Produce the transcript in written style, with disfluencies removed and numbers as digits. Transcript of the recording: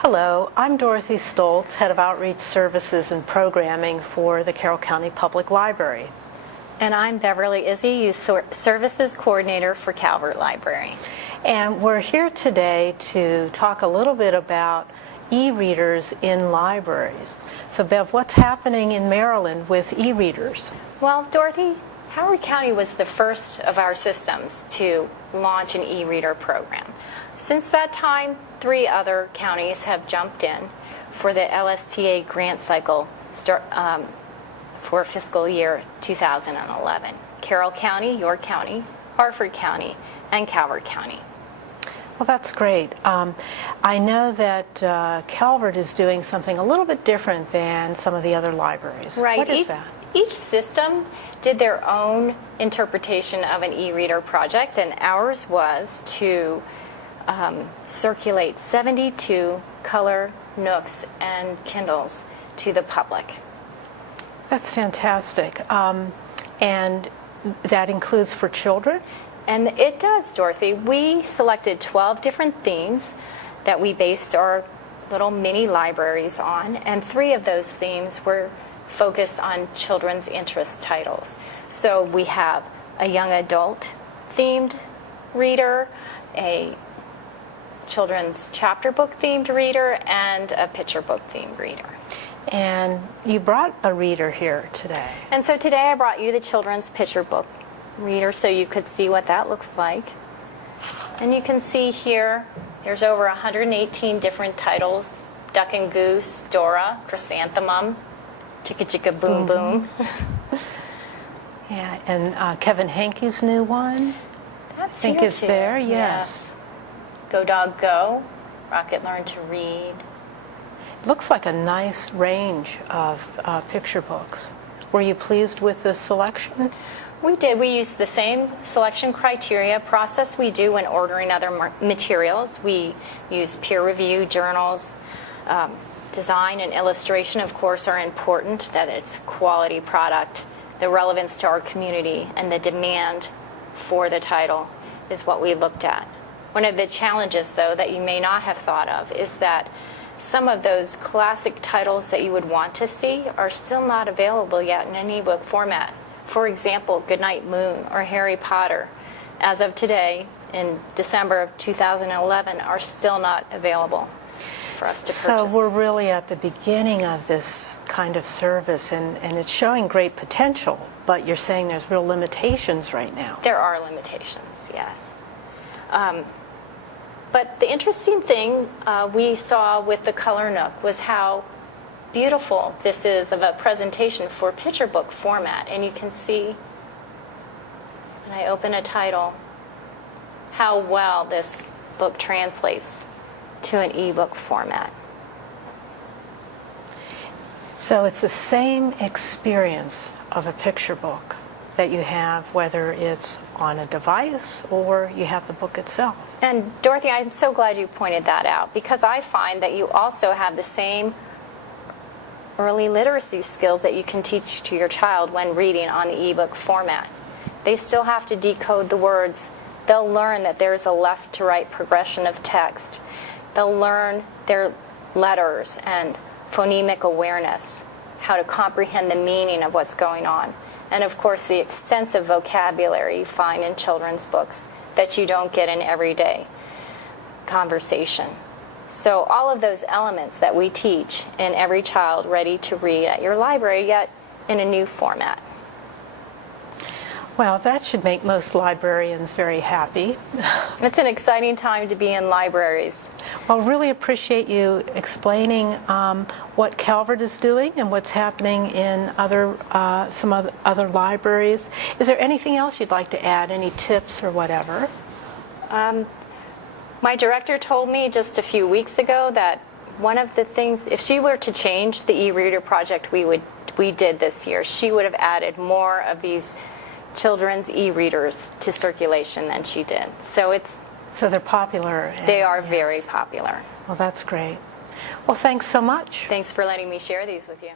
Hello, I'm Dorothy Stoltz, Head of Outreach Services and Programming for the Carroll County Public Library. And I'm Beverly Izzi, Youth Services Coordinator for Calvert Library. And we're here today to talk a little bit about e-readers in libraries. So Bev, what's happening in Maryland with e-readers? Well, Dorothy, Howard County was the first of our systems to launch an e-reader program. Since that time, 3 other counties have jumped in for the LSTA grant cycle for fiscal year 2011. Carroll County, York County, Harford County, and Calvert County. Well, that's great. I know that Calvert is doing something a little bit different than some of the other libraries. Right. What is that? Each system did their own interpretation of an e-reader project, and ours was to circulate 72 color Nooks and Kindles to the public. That's fantastic. And that includes for children? And it does, Dorothy. We selected 12 different themes that we based our little mini libraries on, and 3 of those themes were focused on children's interest titles. So we have a young adult themed reader, a children's chapter book themed reader, and a picture book themed reader. And you brought a reader here today. And so today I brought you the children's picture book reader so you could see what that looks like. And you can see here, there's over 118 different titles: Duck and Goose, Dora, Chrysanthemum, Chicka Chicka Boom Boom. Yeah, and Kevin Hankey's new one, That's I think here is too. there, yes. Go Dog Go, Rocket Learn to Read. It looks like a nice range of picture books. Were you pleased with the selection? We did. We used the same selection criteria process we do when ordering other materials. We use peer-reviewed journals. Design and illustration, of course, are important, that it's a quality product. The relevance to our community and the demand for the title is what we looked at. One of the challenges, though, that you may not have thought of is that some of those classic titles that you would want to see are still not available yet in an ebook format. For example, Goodnight Moon or Harry Potter, as of today, in December of 2011, are still not available for us to purchase. So we're really at the beginning of this kind of service, and it's showing great potential, but you're saying there's real limitations right now. There are limitations, yes. But the interesting thing we saw with the Color Nook was how beautiful this is of a presentation for picture book format. And you can see, when I open a title, how well this book translates to an ebook format. So it's the same experience of a picture book that you have, whether it's on a device or you have the book itself. And Dorothy, I'm so glad you pointed that out, because I find that you also have the same early literacy skills that you can teach to your child when reading on the ebook format. They still have to decode the words. They'll learn that there's a left to right progression of text. They'll learn their letters and phonemic awareness, how to comprehend the meaning of what's going on. And of course, the extensive vocabulary you find in children's books that you don't get in everyday conversation. So all of those elements that we teach in Every Child Ready to Read at your library, yet in a new format. Well, that should make most librarians very happy. It's an exciting time to be in libraries. Well, really appreciate you explaining what Calvert is doing and what's happening in some other libraries. Is there anything else you'd like to add, any tips or whatever? My director told me just a few weeks ago that one of the things, if she were to change the e-reader project we did this year, she would have added more of these children's e-readers to circulation than she did. So they're popular. They are very popular. Well, that's great. Well, thanks so much. Thanks for letting me share these with you.